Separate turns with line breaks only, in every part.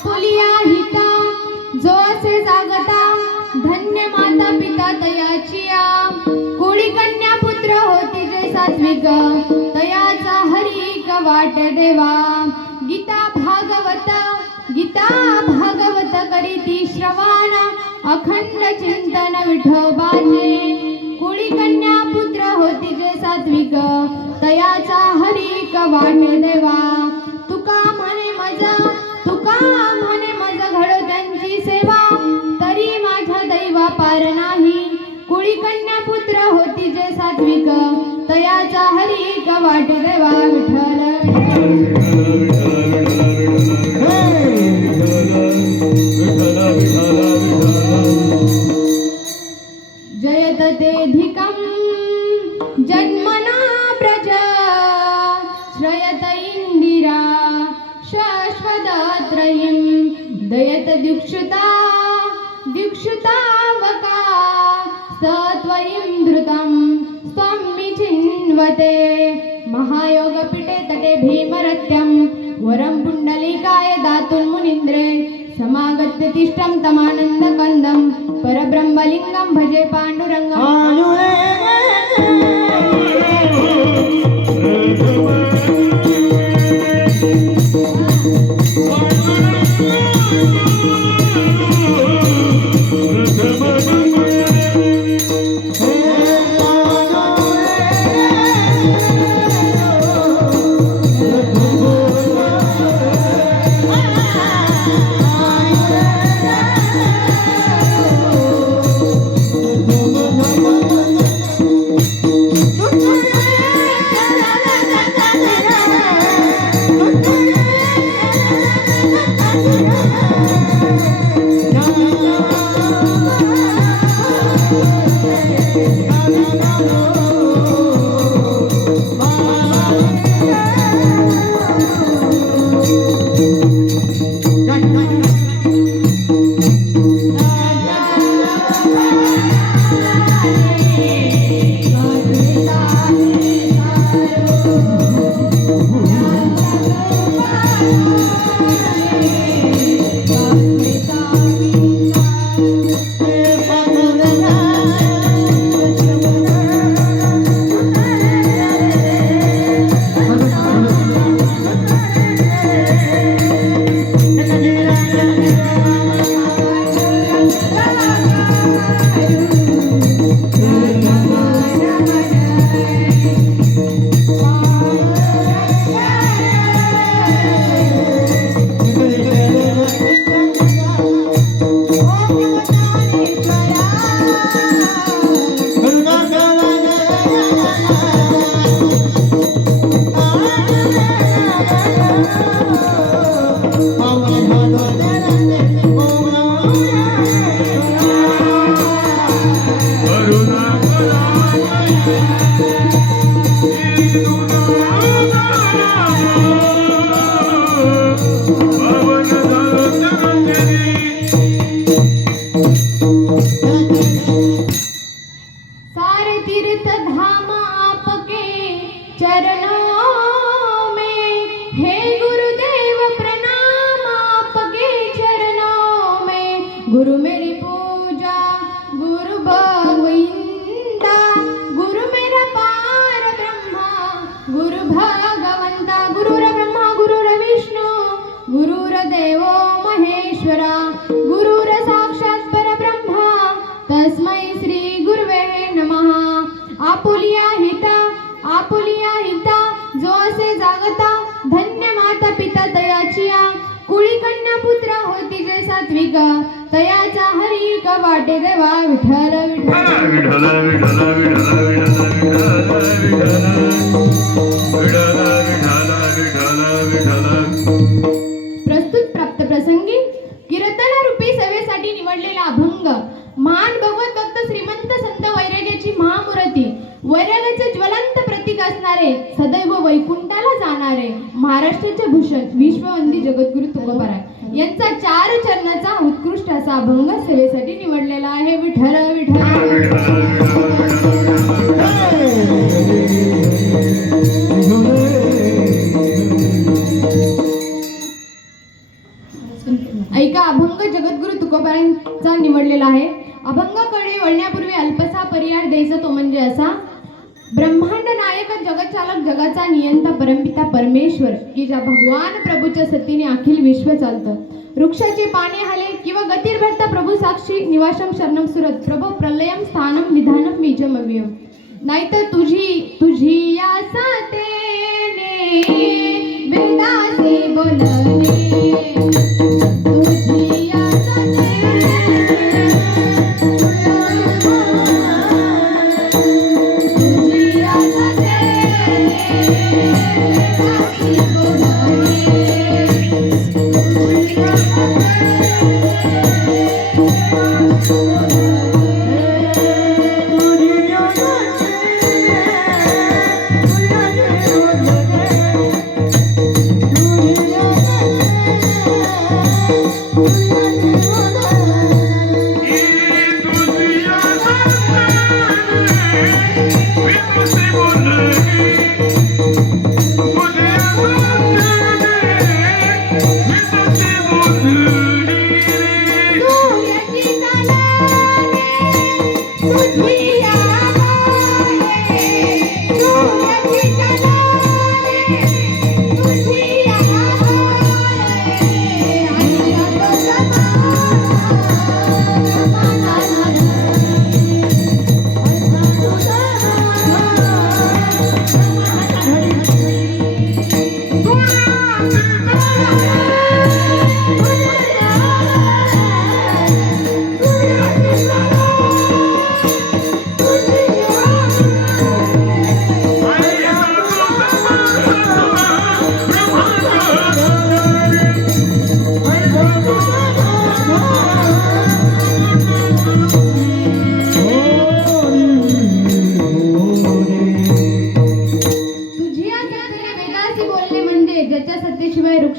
Apulia हिता जो असे जागता धन्य माता पिता तयाचिया कुळी कन्या पुत्र होती जे सात्विक तयाचा हरिक वाट देवा. गीता भागवत गीता भागवत करीती श्रवण अखंड चिंतन विठोबाचे. कुळी कन्या पुत्र होती जे सात्विक तयाचा हरिक वाट देवा. वाटवे वा विठ्ठल समागत्य तिष्ठं तमानन्दकन्दं परब्रह्मलिङ्गं भजे पाण्डुरङ्गम्। निवडलेला अभंग. महान भगवत भक्त श्रीमंत संत वैराग्याची महामूर्ती. वैराग्याचे ज्वलंत प्रतीक असणारे सदैव वैकुंठाला जाणारे महाराष्ट्राचे भूषण विश्ववंदी जगद्गुरु तुकोबाराय. यांचा चार चरणाचा उत्कृष्ट असा अभंग सेवेसाठी निवडलेला आहे. विठ्ठल विठ्ठल. जगद्गुरु निवडलेला आहे. अभंगकडे वळण्यापूर्वी अल्पसा पर्याय द्यायचा तो म्हणजे असा ब्रह्मांड नायक जगचालक जगाचा नियंता परमपिता परमेश्वर की ज्या भगवान प्रभूच्या सतीने अखिल विश्व चालतं. वृक्षाचे पाने हाले किंवा गतीर प्रभू साक्षी निवासम शरणम सुरत प्रभू प्रलयम स्थानम निधानम निजमव्यम नाहीतर तुझी तुझी या सातेने वेदासी बोलणे.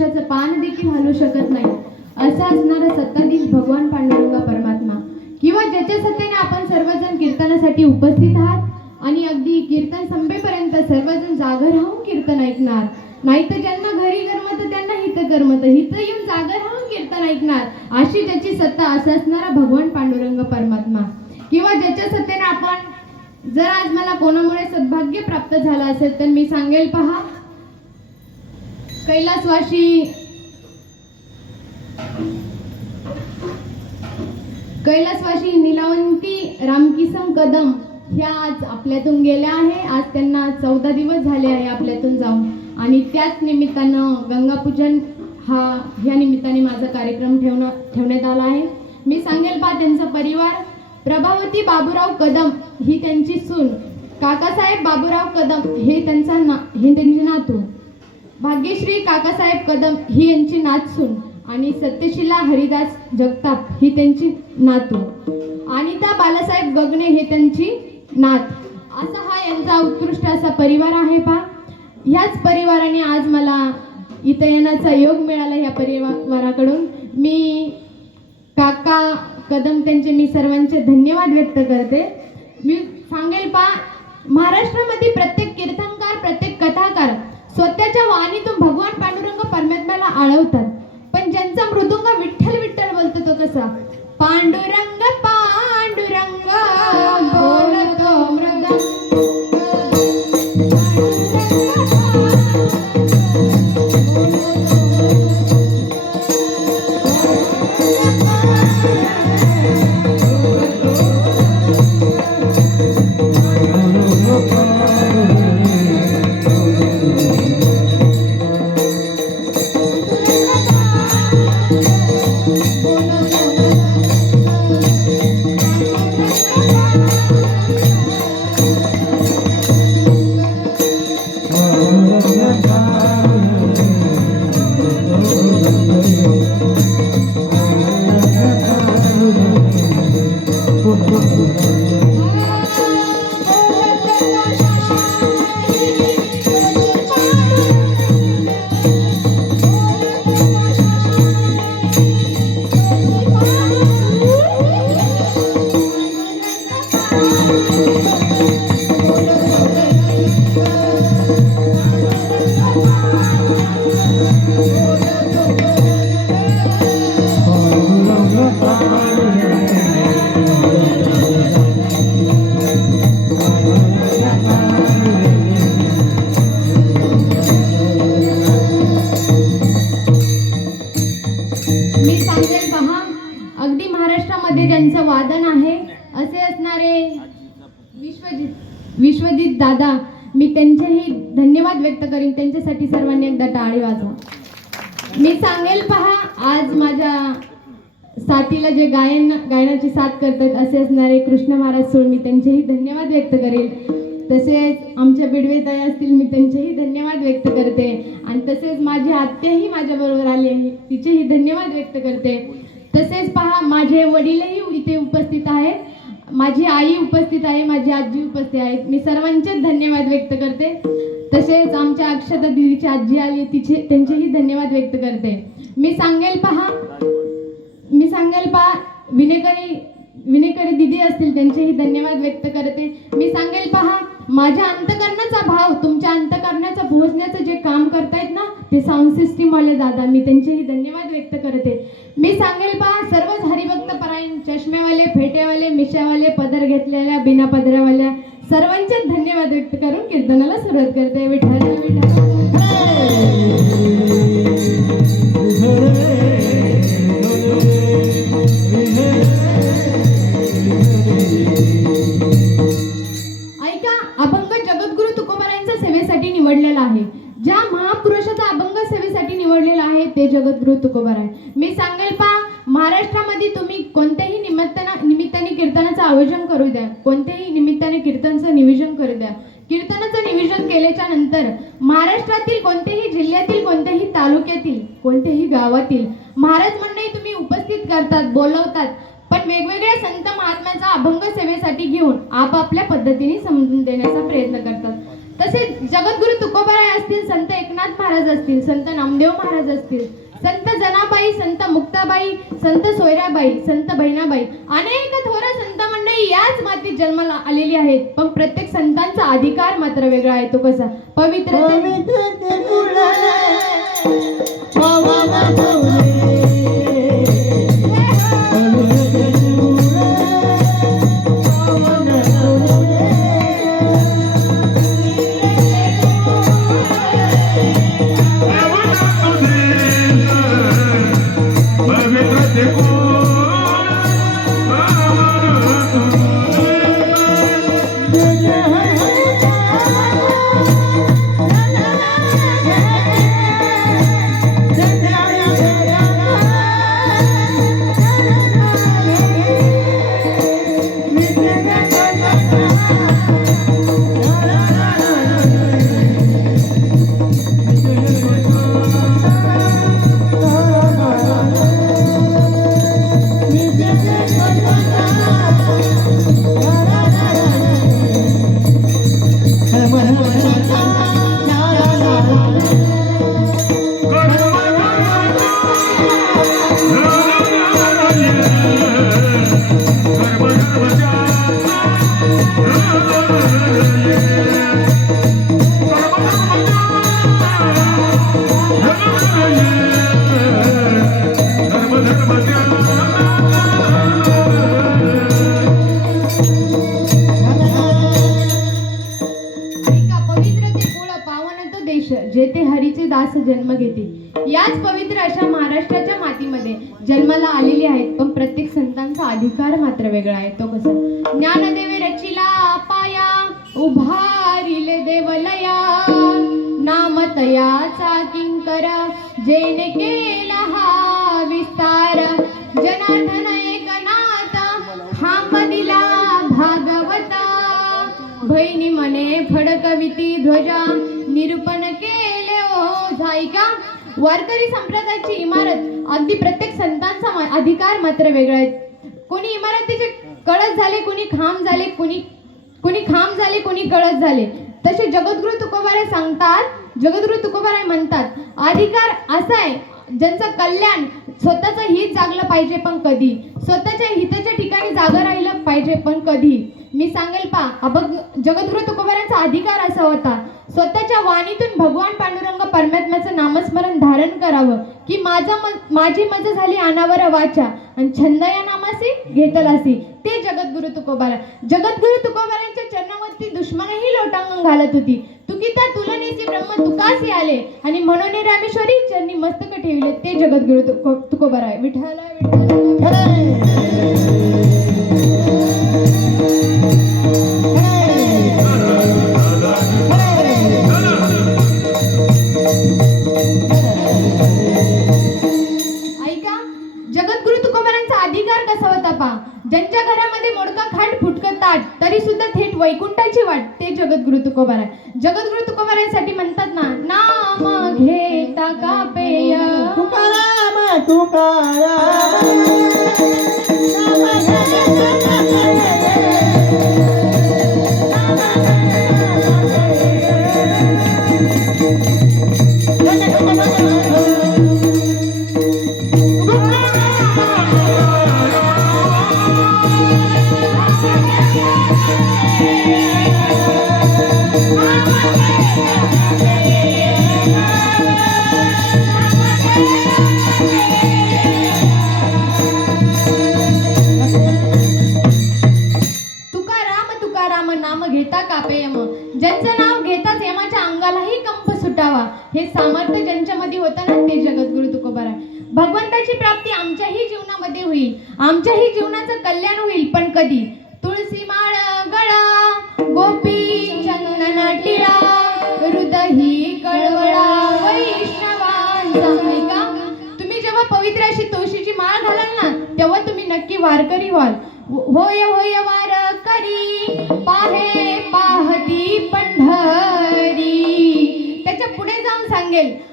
वृक्षाचं पान देखील हलू शकत नाही. असा असणारा सत्ताधीश भगवान पांडुरंग परमात्मा. किंवा ज्याच्या सत्तेने आपण सर्वजण कीर्तनासाठी उपस्थित आहात आणि अगदी कीर्तन संपेपर्यंत सर्वजण जागर राहून कीर्तन ऐकणार. नाहीतर ज्यांना घरी करमत त्यांना हित करमत. हित येऊन जागर राहून कीर्तन ऐकणार. अशी ज्याची सत्ता असं असणारा भगवान पांडुरंग परमात्मा. किंवा ज्याच्या सत्तेने आपण जर आज मला कोणामुळे सद्भाग्य प्राप्त झालं असेल तर मी सांगेल पहा कैलासवाशी कैलासवाशी निलावंती रामकिसन कदम ह्या आज आपल्यातून गेल्या आहे. आज त्यांना चौदा दिवस झाले आहे आपल्यातून जाऊन. आणि त्याच निमित्तानं गंगापूजन हा ह्या निमित्ताने माझा कार्यक्रम ठेवणं ठेवण्यात आला आहे. मी सांगेल पहा त्यांचा परिवार. प्रभावती बाबूराव कदम ही त्यांची सून. काकासाहेब बाबूराव कदम हे त्यांचा ना हे त्यांचे नातू. भाग्यश्री काकासाहेब कदम ही यांची नातसून आणि सत्यशिला हरिदास जगताप ही त्यांची नातू. अनिता बालासाहेब गगने हे त्यांची नात. असा हा यांचा उत्कृष्ट असा परिवार आहे पा ह्याच परिवाराने आज मला इथं येण्याचा योग मिळाला ह्या परिवाराकडून. मी काका कदम त्यांचे मी सर्वांचे धन्यवाद व्यक्त करते. मी सांगेल पा महाराष्ट्रामध्ये प्रत्येक स्वतःच्या वाणीतून भगवान पांडुरंग परमात्म्याला आळवतात. पण ज्यांचा मृदुंग विठ्ठल विठ्ठल बोलतो तो कसा? पांडुरंग पांडुरंग बोलतो मृदंग. विश्वजित दादा मी त्यांचेही धन्यवाद व्यक्त करीन. त्यांच्यासाठी सर्वांनी एकदा टाळी वाजवा. मी सांगेल पहा आज माझ्या साथीला जे गायन गायनाची साथ करतात असे असणारे कृष्ण महाराज सोड मी त्यांचेही धन्यवाद व्यक्त करेल. तसेच आमच्या बिडवेताई असतील मी त्यांचेही धन्यवाद व्यक्त करते. आणि तसेच माझी आत्याही माझ्याबरोबर आली आहे तिचेही धन्यवाद व्यक्त करते. तसेच पहा माझे वडीलही इथे उपस्थित आहेत. माझी आई उपस्थित आहे माझी आजी उपस्थित आहेत. मी सर्वांचेच धन्यवाद व्यक्त करते. तसेच आमच्या अक्षता दिदीची आजी आली तिचे त्यांचेही धन्यवाद व्यक्त करते. मी सांगेल पहा मी सांगेल पहा विनेकरी विनेकरी दिदी असतील त्यांचेही धन्यवाद व्यक्त करते. मी सांगेल पहा माझ्या अंतकरणाचा भाव तुमच्या अंतकरणाचा पोहोचण्याचं जे काम करतायत ना ते साऊंड सिस्टीमवाले दादा मी त्यांचेही धन्यवाद व्यक्त करते मी सांगेल पहा सर्वच हरिभक्त परायण चष्मेवाले फेट्यावाले मिशावाले पदर घेतलेल्या बिना पदरावाल्या सर्वांच्या धन्यवाद व्यक्त करून कीर्तनाला सुरुवात करते. विठ्ठल ऐका अभंग जगद्गुरु तुकोबारांच्या सेवेसाठी निवडलेला आहे. ज्या महापुरुषाचा अभंग सेवेसाठी निवडलेला आहे ते जगद्गुरु तुकोबार आहे मी सांगेल पा महाराष्ट्रामध्ये तुम्ही कोणत्याही निमित्ताना निमित्ताने कीर्तनाचं आयोजन करू द्या. कोणत्याही निमित्ताने कीर्तनचं नियोजन करू द्या. कीर्तनाचं नियोजन केल्याच्यानंतर महाराष्ट्रातील कोणत्याही जिल्ह्यातील कोणत्याही तालुक्यातील कोणत्याही गावातील महाराज मंडळी तुम्ही उपस्थित करतात बोलवतात. पण वेगवेगळ्या संत महात्म्याचा अभंग सेवेसाठी घेऊन आपापल्या पद्धतीने समजून देण्याचा प्रयत्न करतात. तसेच जगद्गुरु तुकोबाराय असतील संत एकनाथ महाराज असतील संत नामदेव महाराज असतील संत जनाबाई संत मुक्ताबाई संत सोयराबाई संत बहिणाबाई. अनेक थोर संत मंडळी याच मातीत जन्माला आलेली आहेत. पण प्रत्येक संतांचा अधिकार मात्र वेगळा आहे. तो कसा? पवित्र
पवित्र
मात्र वेगळा आहे तो कसा? ज्ञानदेवे रचिला पाया उभारिले देवलया. नामतयाचा किंकर जेने केला हा विस्तार. जनार्दन एकनाथ खांब दिला भागवता. बहिणी मने फडकविती ध्वजा निरूपण केले ओ झायका. वारकरी संप्रदायाची इमारत अगदी प्रत्येक संतांचा अधिकार मात्र वेगळा आहे. कोणी इमारतीचे कळस झाले कोणी खांब झाले कोणी कोणी खांब झाले कोणी कळस झाले. तसे जगद्गुरु तुकोबारे सांगतात जगद्गुरु तुकोबारे म्हणतात अधिकार असा आहे ज्यांचं कल्याण स्वतःचं हित जागलं पाहिजे पण कधी. स्वतःच्या हिताच्या ठिकाणी जागा राहिलं पाहिजे पण कधी. मी सांगेल पा अभग जगद्गुरु तुकोबारांचा अधिकार असा होता स्वतःच्या वाणीतून भगवान पांडुरंग परमात्म्याचं नामस्मरण धारण करावं की माझा म- माझी मजा झाली अनावर वाचा आणि छंद या असे? घेतल असे. ते जगद्गुरु तुकोबारा जगद्गुरु तुकोबारांच्या चरणावरती दुश्मनही लोटांगण घालत होती. तुकिता त्या नेसी ब्रह्म तुकासी आले. आणि म्हणून रामेश्वरी चरणी मस्तक ठेवले. ते जगद्गुरु तुको तुकोबारा विठाला
विठाला मध्ये मोडका खाट फुटकं ताट तरी सुद्धा थेट वैकुंठाची वाट ते जगद्गुरु तुकोबार जगद्गुरु तुकोबारांसाठी म्हणतात ना नाम घेता का पेय?
तुकाराम तुकाराम.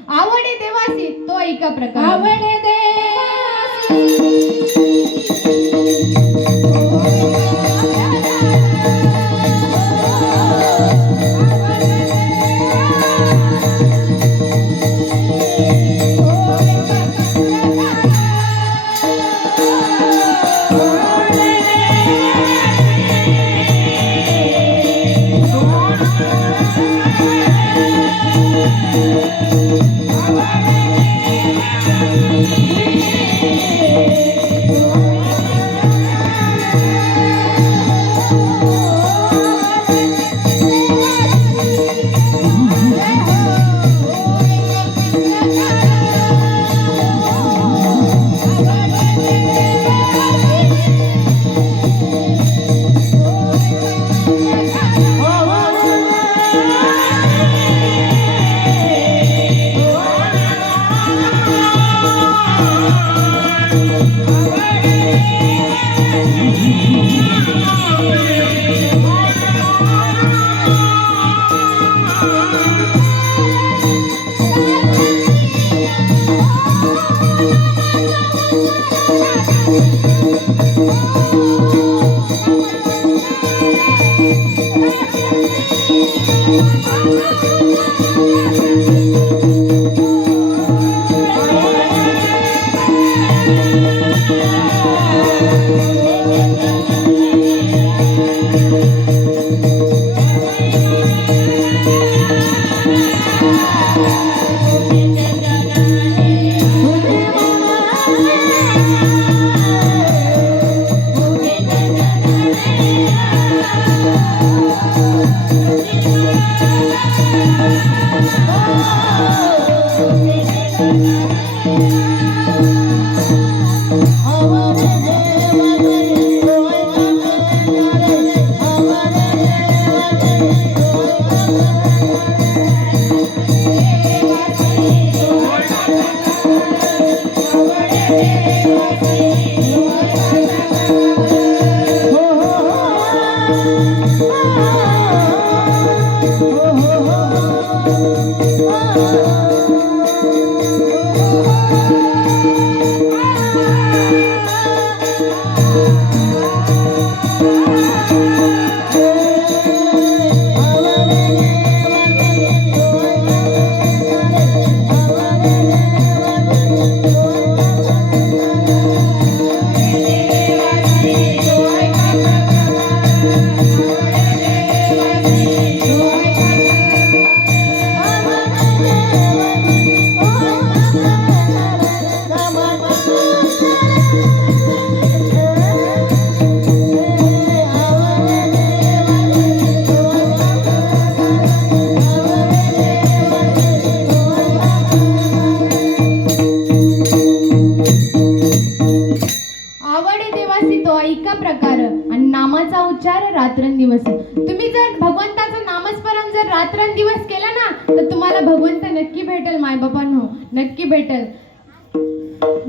आवडे देवासी तो एका प्रकार आवडे Thank you.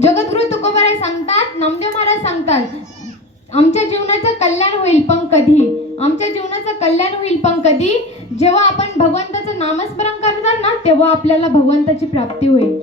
जगद्गुरु तुकोबाराय सांगतात नामदेव महाराज सांगतात
आमच्या जीवनाचं कल्याण होईल पण कधी? आमच्या जीवनाचं कल्याण होईल पण कधी? जेव्हा आपण भगवंताचं नामस्मरण करणार ना तेव्हा आपल्याला भगवंताची प्राप्ती होईल.